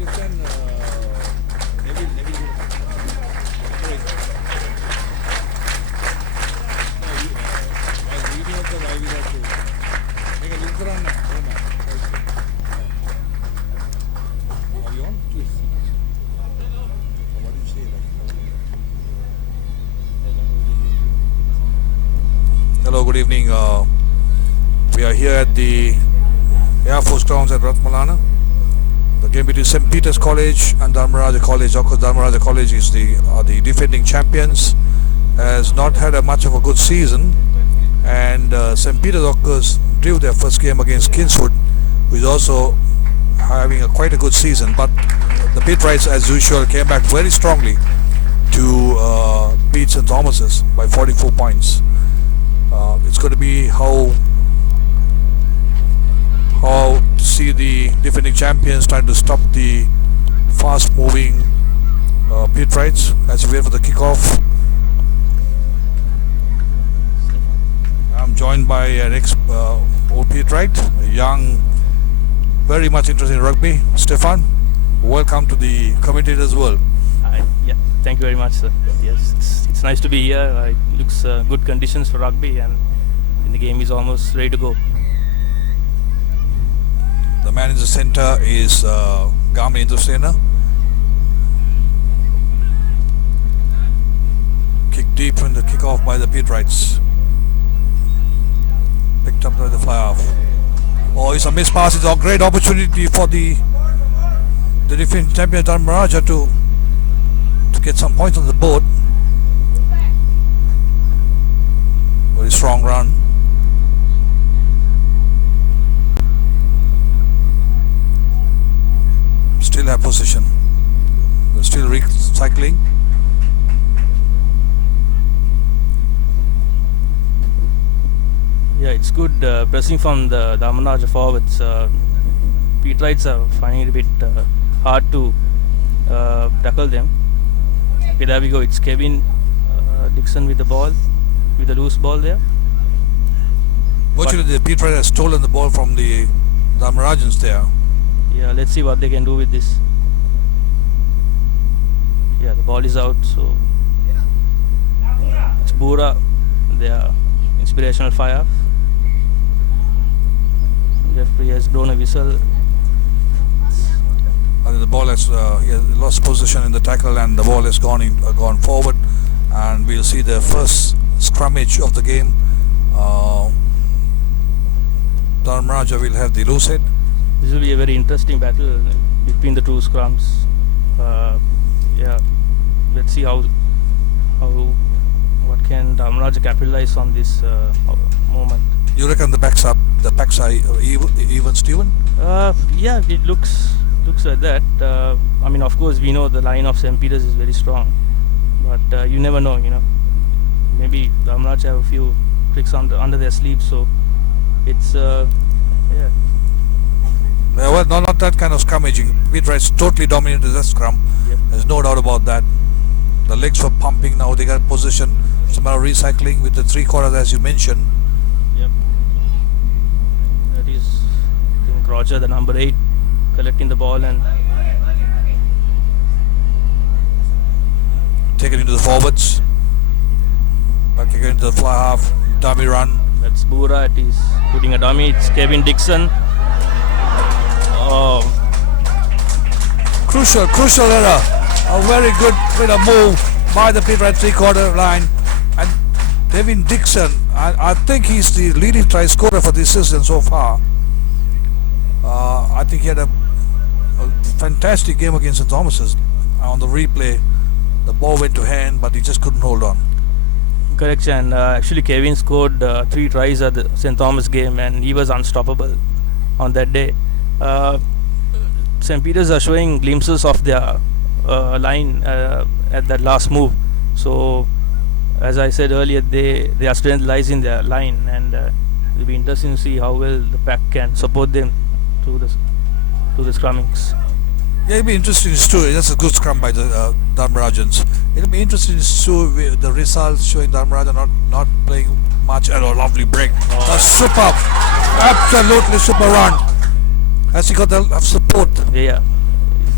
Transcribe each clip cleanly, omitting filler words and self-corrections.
Hello, good evening. We are here at the Air Force grounds at Ratmalana. The game between St. Peter's College and Dharmaraja College. Of course, Dharmaraja College is the defending champions. Has not had a much of a good season, and St. Peter's, of course, drew their first game against Kingswood, who is also having quite a good season. But the Petrites, as usual, came back very strongly to beat St. Thomas's by 44 points. It's going to be how to see the defending champions trying to stop the fast-moving Petrites as we wait for the kickoff. I'm joined by an ex-old Petrite, a young, very much interested in rugby, Stefan. Welcome to the commentators' world. Yeah, thank you very much, sir. Yes, it's nice to be here. It looks good conditions for rugby, and the game is almost ready to go. The man in the center is Gami Indusena. Kick deep in the kickoff by the Petrites. Picked up by the fly half. Oh, it's a missed pass. It's a great opportunity for the defending champion Dharmaraja to get some points on the board. Very strong run. Still have position. They're still recycling. Yeah, it's good pressing from the Dharmaraja forwards. Petrites are finding it a bit hard to tackle them. Okay, there we go. It's Kevin Dixon with the ball, with the loose ball there. Virtually, the Petrite has stolen the ball from the Dharmarajans there. Yeah, let's see what they can do with this. Yeah, the ball is out, so it's Bura, their inspirational fire. Referee has blown a whistle. The ball has he has lost position in the tackle, and the ball has gone forward, and we'll see the first scrummage of the game. Dharmaraja will have the loose head. This will be a very interesting battle between the two scrums. Yeah, let's see what can Dharmaraja capitalize on this moment. You reckon the backs are even, Steven? Yeah, it looks like that. I mean, of course, we know the line of St. Peter's is very strong, but you never know, Maybe Dharmaraja have a few tricks under their sleeves, so it's yeah. Well, not that kind of scrummaging. Petrites totally dominated that scrum. Yep. There's no doubt about that. The legs were pumping now. They got position. Some are recycling with the 3/4 as you mentioned. Yep. That is, I think, Roger, the number 8, collecting the ball and taken into the forwards. Back again into the fly half. Dummy run. That's Bura. It is putting a dummy. It's Kevin Dixon. Oh, Crucial error. A very good bit of move by the Petrite 3/4 line. And Kevin Dixon, I think he's the leading try scorer for this season so far. I think he had a fantastic game against St. Thomas's. On the replay, the ball went to hand, but he just couldn't hold on. correct. And actually, Kevin scored 3 tries at the St. Thomas game, and he was unstoppable on that day. St. Peter's are showing glimpses of their line at that last move. So, as I said earlier, their strength lies in their line, and it'll be interesting to see how well the pack can support them to the scrummings. Yeah, it'll be interesting too. That's a good scrum by the Dharmarajans. It'll be interesting to see the results showing Dharmaraja not playing much. And a lovely break. That's superb. Absolutely super run. Has he got the support? Yeah,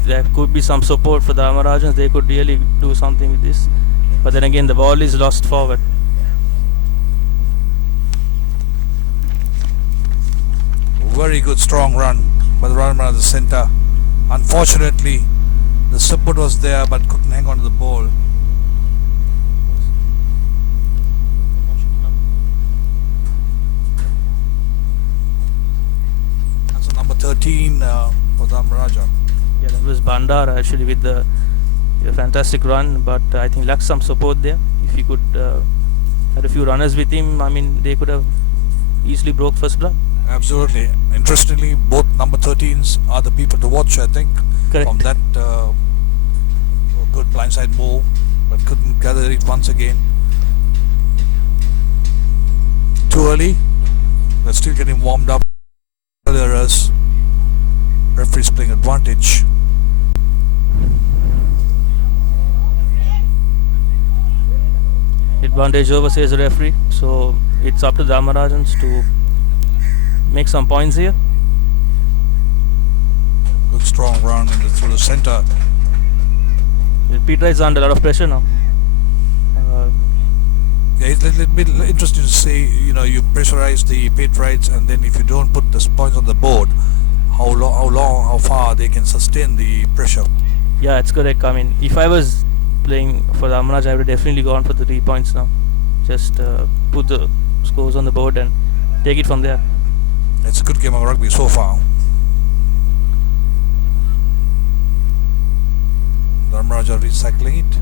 there could be some support for the Dharmarajans, they could really do something with this. But then again, the ball is lost forward. Very good strong run by the Dharmaraja centre. Unfortunately, the support was there but couldn't hang on to the ball. That's a number 13 for Dharmaraja. Yeah, that was Bandara actually with the fantastic run, but I think lacked some support there. If he could had a few runners with him, I mean, they could have easily broke first blood. Absolutely. Interestingly, both number 13s are the people to watch, I think. Correct. From that good blindside move, but couldn't gather it once again. Too early. They're still getting warmed up. Earlier as referees playing advantage. Advantage over, says the referee. So it's up to the Dharmarajans to make some points here. Good strong run through the centre. Peter is under a lot of pressure now. Yeah, it's a little bit interesting to see, you pressurize the Patriots, and then if you don't put the points on the board, how far they can sustain the pressure. Yeah, it's correct. I mean, if I was playing for Dharmaraj, I would have definitely gone for the 3 points now. Just put the scores on the board and take it from there. It's a good game of rugby so far. Dharmaraja recycling it.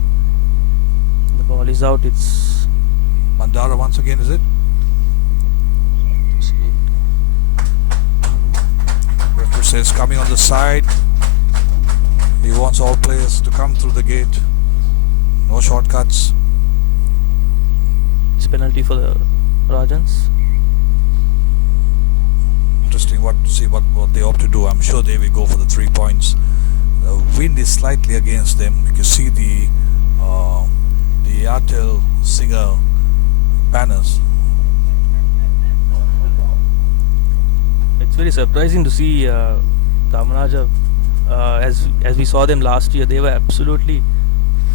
The ball is out. It's Mandara once again, is it? Referee says coming on the side. He wants all players to come through the gate. No shortcuts. It's penalty for the Rajans. Interesting see what they opt to do. I'm sure they will go for the 3 points. The wind is slightly against them. You can see the Airtel Singer banners. It's very surprising to see Dharmaraja. As we saw them last year, they were absolutely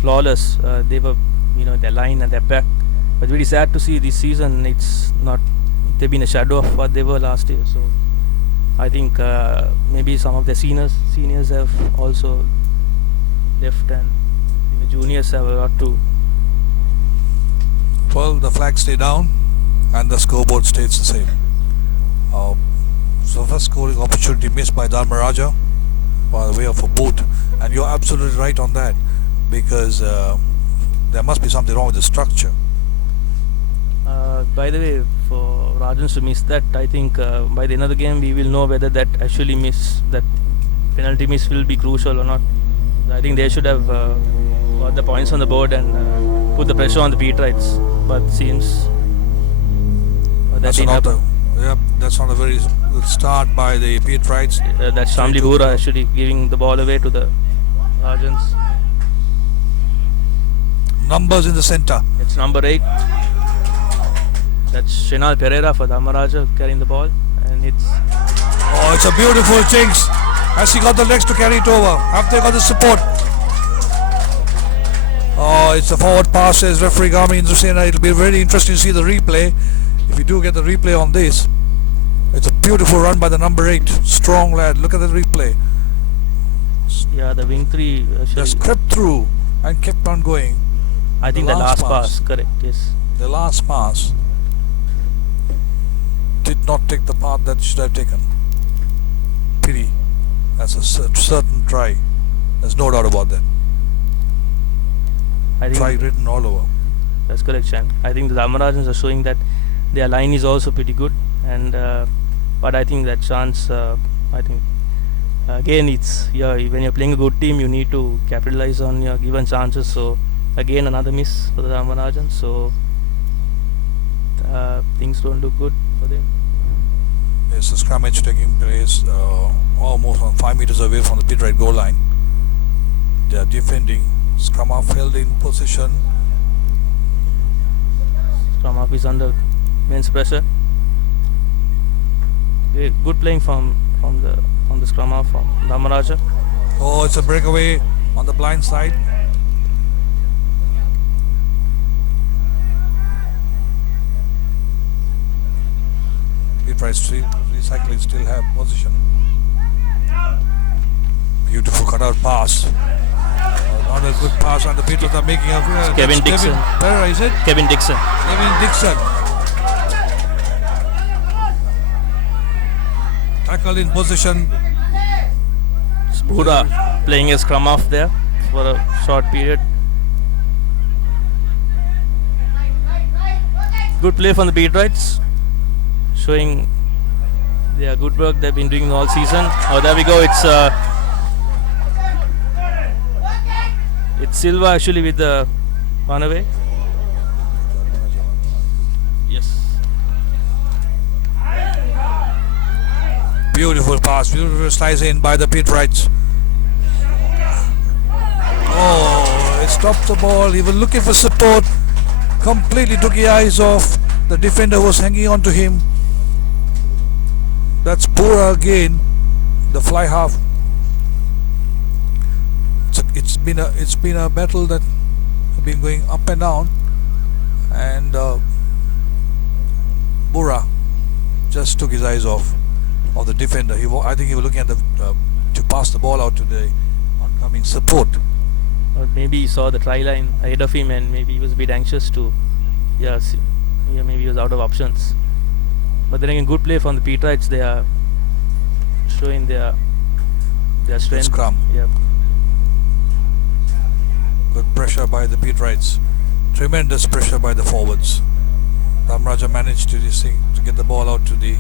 flawless. They were, their line and their back. But very sad to see this season. It's not. They've been a shadow of what they were last year. So I think maybe some of the seniors have also left, and the juniors have a lot to. Well, the flag stay down, and the scoreboard stays the same. So first scoring opportunity missed by Dharmaraja by the way of a boot, and you're absolutely right on that, because there must be something wrong with the structure. By the way, for Rajans to miss that, I think by the end of the game we will know whether that penalty miss will be crucial or not. I think they should have got the points on the board and put the pressure on the Petrites, but seems that didn't happen. That's not a very good start by the Petrites. That's Shamli Bhura actually giving the ball away to the Rajans. Numbers in the centre. It's number 8. That's Shinal Pereira for Dharmaraja carrying the ball, and it's a beautiful jinx. Has he got the legs to carry it over? Have they got the support? It's a forward pass, says referee Gami Indusena. It'll be very interesting to see the replay. If you do get the replay on this, it's a beautiful run by the number 8. Strong lad. Look at the replay. Yeah, the wing 3 just crept through and kept on going. I think the last pass, correct, yes. The last pass did not take the path that should have taken. Pity. That's a certain try. There's no doubt about that. I think try written all over. That's correct, Shan. I think the Dharmarajans are showing that their line is also pretty good, and but I think that chance, I think again it's when you're playing a good team, you need to capitalize on your given chances. So again another miss for the Dharmarajans. So things don't look good for them. There's a scrummage taking place almost on 5 meters away from the pit right goal line. They are defending. Scrum half held in position. Scrum half is under immense pressure. Good playing from the scrum half from Dharmaraja. Oh, it's a breakaway on the blind side. Price recycling still have position. Beautiful cutout pass. Not a good pass, and the Beatles are making a. Kevin Dixon. Where is it? Kevin Dixon. Kevin Dixon. Tackle in position. Buddha playing a scrum off there for a short period. Good play from the Beatrites, showing their good work they've been doing all season. Oh, there we go. It's Silva actually with the runaway. Yes. Beautiful pass, beautiful slice in by the Beatrites. Oh, it stopped the ball. He was looking for support. Completely took his eyes off. The defender was hanging on to him. That's Pura again. The fly half. It's been a battle that has been going up and down, and Pura just took his eyes off of the defender. I think he was looking at to pass the ball out to the oncoming support. Or maybe he saw the try line ahead of him and maybe he was a bit anxious to, maybe he was out of options. But then again, good play from the Petrites. They are showing their strength. Scrum. Yeah. Good pressure by the Petrites. Tremendous pressure by the forwards. Dharmaraja managed to get the ball out to the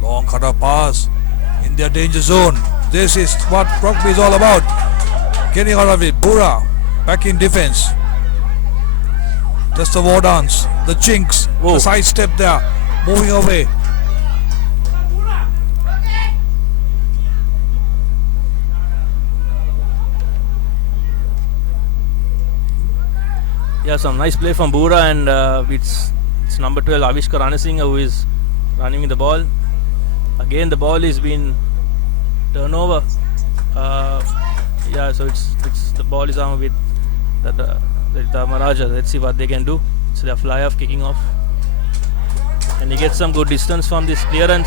long cutout pass in their danger zone. This is what rugby is all about. Getting out of it. Pura back in defense. Just the war dance. The chinks. Whoa. The side step there. Moving away. Yeah, some nice play from Bura, and it's number 12 Avishkar Anasinghe who is running with the ball. Again, the ball is being turnover. So it's the ball is on with the Dharmaraja. Let's see what they can do. It's their fly off kicking off, and he gets some good distance from this clearance.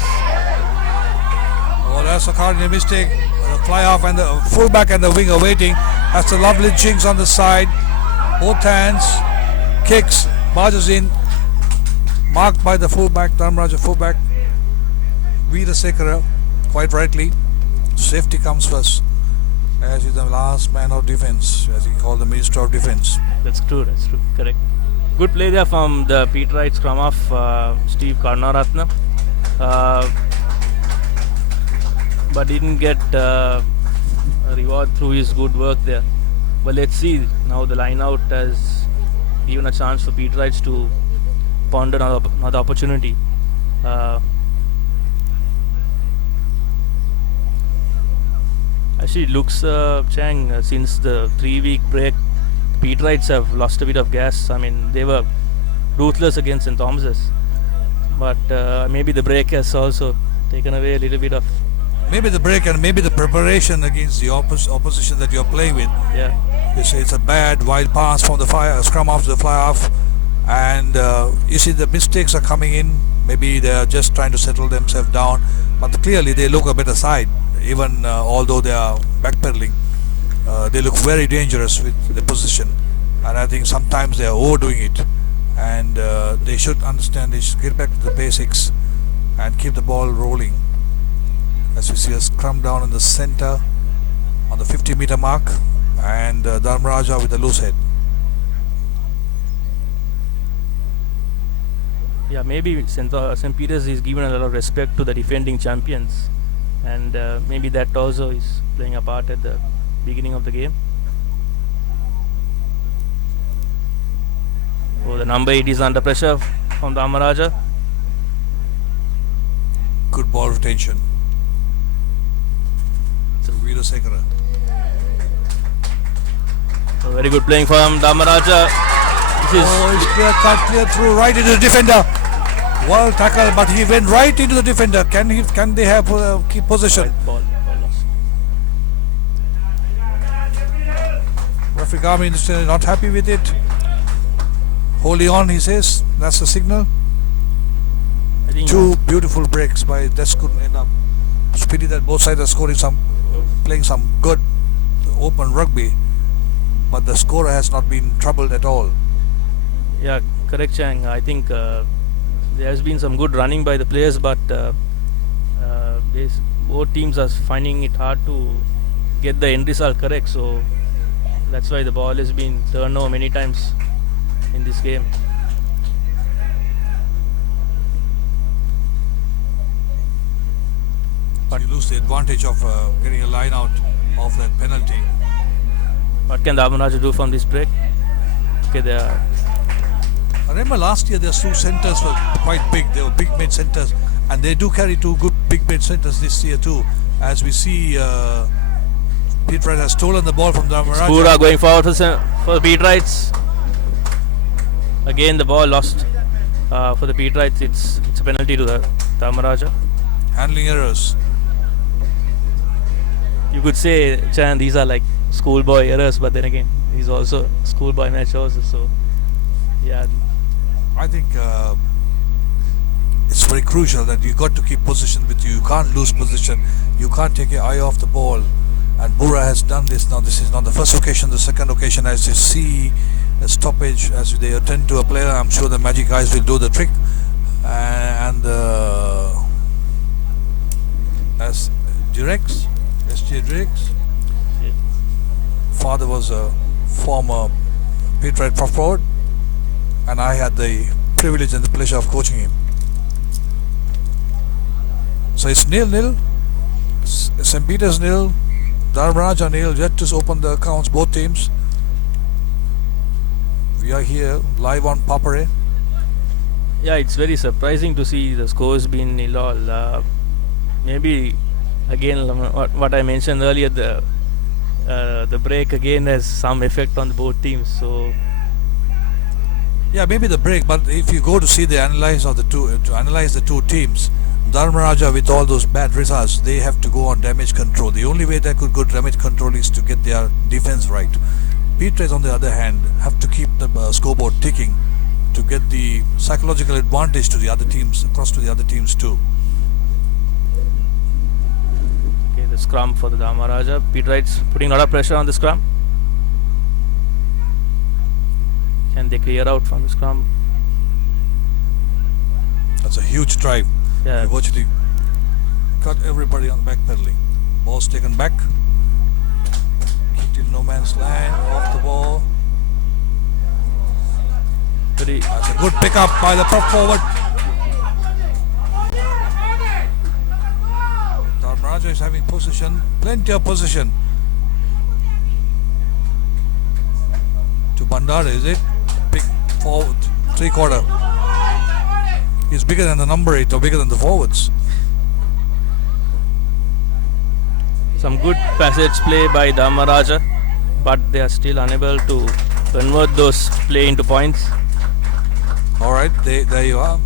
Oh, that's a cardinal mistake. The fly off and the fullback and the winger waiting. That's a lovely jinx on the side. Both hands, kicks, barges in, marked by the fullback, Dharmaraja fullback, Veerasekara, quite rightly. Safety comes first, as is the last man of defense, as he called the Minister of Defense. That's true, correct. Good play there from the Petrite scrum off Steve Karnaratna, but didn't get a reward through his good work there. But let's see, now the line out has given a chance for Petrites to ponder another opportunity. Actually, it looks, Chang, since the 3-week break, Petrites have lost a bit of gas. I mean, they were ruthless against St. Thomas's, but maybe the break has also taken away a little bit of. Maybe the break and maybe the preparation against the opposition that you're playing with. Yeah. It's a bad wild pass from the scrum off to the fly off, and you see the mistakes are coming in. Maybe they're just trying to settle themselves down, but clearly they look a better side. Even although they are backpedaling, they look very dangerous with the position, and I think sometimes they are overdoing it, and they should understand. They should get back to the basics and keep the ball rolling. As we see a scrum down in the center on the 50-meter mark, and Dharmaraja with the loose head. Yeah, maybe St. Peter's is given a lot of respect to the defending champions, and maybe that also is playing a part at the beginning of the game. Oh, the number 8 is under pressure from Dharmaraja. Good ball retention. Veerasekara. So very good playing from Dharmaraja. It's clear cut, clear through, right into the defender. Well tackle, but he went right into the defender. Can they have keep possession? Ball lost. Referee Garmin is not happy with it. Holding on, he says. That's the signal. I think Two beautiful breaks by that couldn't end up. It's pity that both sides are playing some good open rugby, but the scorer has not been troubled at all. yeah, correct, Chang. I think there has been some good running by the players, but both teams are finding it hard to get the end result correct. So that's why the ball has been turned over many times in this game. But you lose the advantage of getting a line out of that penalty. What can Dharmaraja do from this break? Okay, they are. I remember last year their two centres were quite big. They were big mid centres, and they do carry two good big mid centres this year too. As we see, Pete Wright has stolen the ball from Dharmaraja. Pura going forward for Pete Wrights. Again, the ball lost for the Pete Wrights. It's a penalty to the Dharmaraja. Handling errors. You could say, Chan, these are like schoolboy errors, but then again, he's also schoolboy match also. So, yeah. I think it's very crucial that you got to keep position with you. You can't lose position. You can't take your eye off the ball. And Bura has done this. Now this is not the first occasion. The second occasion, as you see a stoppage as they attend to a player, I'm sure the Magic guys will do the trick. And as Directs, SJ Directs, father was a former Pete Wright prop forward, and I had the privilege and the pleasure of coaching him. So it's 0-0. St. Peter's 0, Dharmaraja 0. Yet to open the accounts, both teams. We are here live on Papare. Yeah, it's very surprising to see the scores being 0-0. Maybe again what I mentioned earlier, the break again has some effect on both teams. So yeah, maybe the break, but if you go to see the analyze of the two teams, Dharmaraja with all those bad results, they have to go on damage control. The only way they could go damage control is to get their defense right. Petres on the other hand have to keep the scoreboard ticking to get the psychological advantage to the other teams, across to the other teams too. okay, the scrum for the Dharmaraja. Pete Wright's putting a lot of pressure on the scrum. Can they clear out from the scrum? That's a huge drive. Yeah. They virtually cut everybody on back pedaling. Ball's taken back. Kicked in no man's land, off the ball. Very That's a good pickup by the prop forward. Dharmaraja is having possession, plenty of possession. To Bandara, is it? Big forward, 3/4. He's bigger than the number 8 or bigger than the forwards. some good passage play by Dharmaraja, but they are still unable to convert those play into points. Alright, there you are.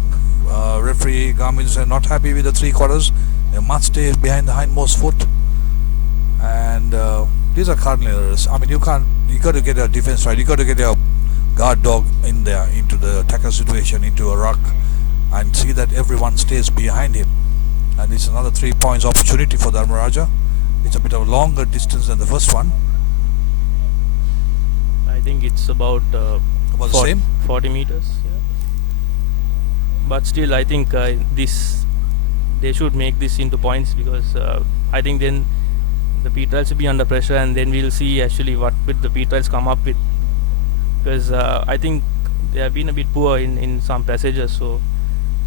Referee Garmin is not happy with the 3/4. They must stay behind the hindmost foot. And these are cardinal errors. I mean, you got to get your defense right. You got to get your guard dog in there, into the tackle situation, into a ruck, and see that everyone stays behind him. And it's another 3 points opportunity for Dharmaraja. It's a bit of a longer distance than the first one. I think it's about the same? 40 meters. Yeah. But still, I think they should make this into points, because I think then the Petrels will be under pressure, and then we'll see actually what will the Petrels come up with. Because I think they have been a bit poor in some passages. So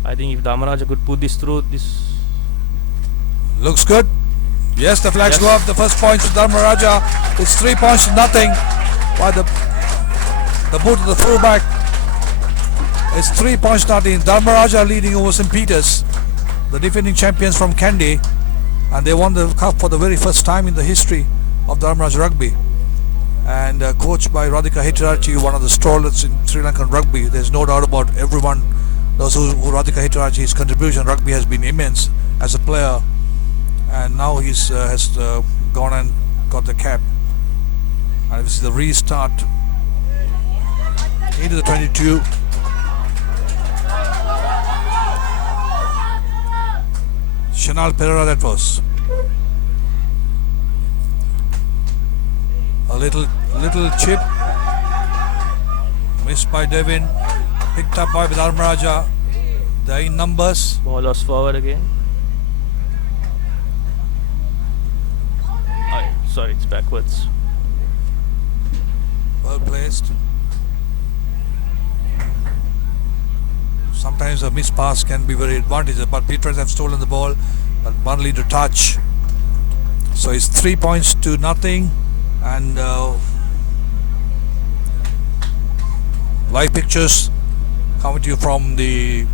I think if Dharmaraja could put this through, this looks good. Yes, the flags go up. The first point to Dharmaraja. It's 3 points to nothing. By the boot of the fullback. It's 3 points to nothing. Dharmaraja leading over St. Peter's, the defending champions from Kandy, and they won the cup for the very first time in the history of Dharmaraja rugby. And coached by Radhika Hettiarachchi, one of the stalwarts in Sri Lankan rugby. There's no doubt about everyone knows who Radhika Hettiarachchi. His contribution to rugby has been immense as a player, and now he's has gone and got the cap. And this is the restart into the 22. Chanel Pereira, that was. A little chip missed by Devin, picked up by Dharmaraja. They're in numbers. Ball lost forward again. Sorry, it's backwards. Well placed. Sometimes a missed pass can be very advantageous, but Petrus have stolen the ball, but Burnley to touch. So it's 3 points to nothing, and live pictures coming to you from the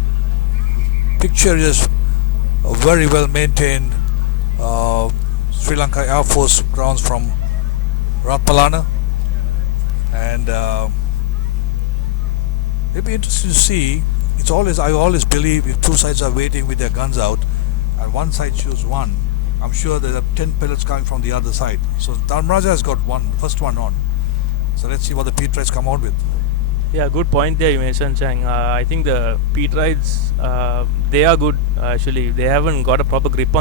picturesque, very well maintained Sri Lanka Air Force grounds from Ratmalana, and it'll be interesting to see. I always believe if two sides are waiting with their guns out and one side chooses one, I'm sure there are 10 pellets coming from the other side. So Dharmaraja has got first one on. So let's see what the Petrites come out with. Yeah, good point there you mentioned, Chang. I think the Petrites, they are good actually. They haven't got a proper grip on